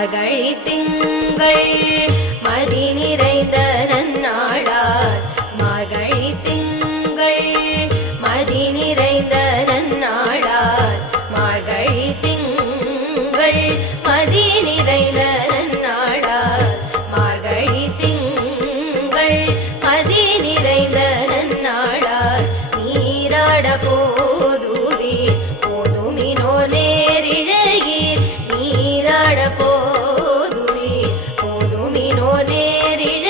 மார்கழி திங்கள் மதி நிறைந்த நன்னாளார். மார்கழி திங்கள் மதி நிறைந்த நன்னாளார். மார்கழி திங்கள் மதி நிறைந்த நன்னாளார். மார்கழி திங்கள் மதி நிறைந்த நன்னாளார். நீராட போ நீரோ நேரிழ